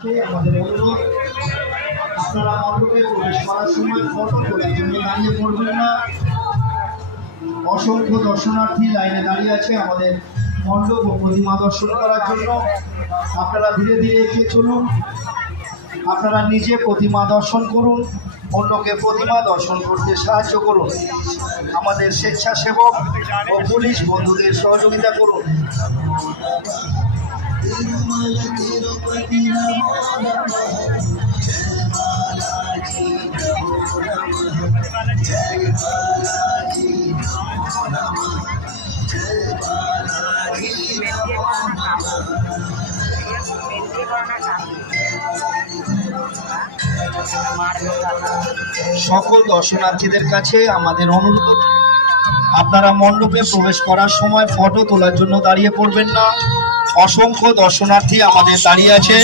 আমাদের অনুরোধ, আপনারা মণ্ডপে প্রবেশ করার সময় ফটো তোলার জন্য দাঁড়িয়ে পড়বেন না। অসংখ্য দর্শনার্থী লাইনে দাঁড়িয়ে আছে আমাদের মণ্ডপ ও প্রতিমা দর্শন করার জন্য। আপনারা ধীরে ধীরে এগিয়ে চলুন। আপনারা নিজে প্রতিমা দর্শন করুন, অন্যকে প্রতিমা দর্শন করতে সাহায্য করুন। আমাদের স্বেচ্ছাসেবক ও পুলিশ বন্ধুদের সহযোগিতা করুন। সকল দর্শনার্থীদের কাছে আমাদের অনুরোধ, আপনারা মণ্ডপে প্রবেশ করার সময় ফটো তোলার জন্য দাঁড়িয়ে পড়বেন না। অসংখ্য দর্শনার্থী আমাদের দাঁড়িয়ে আছে।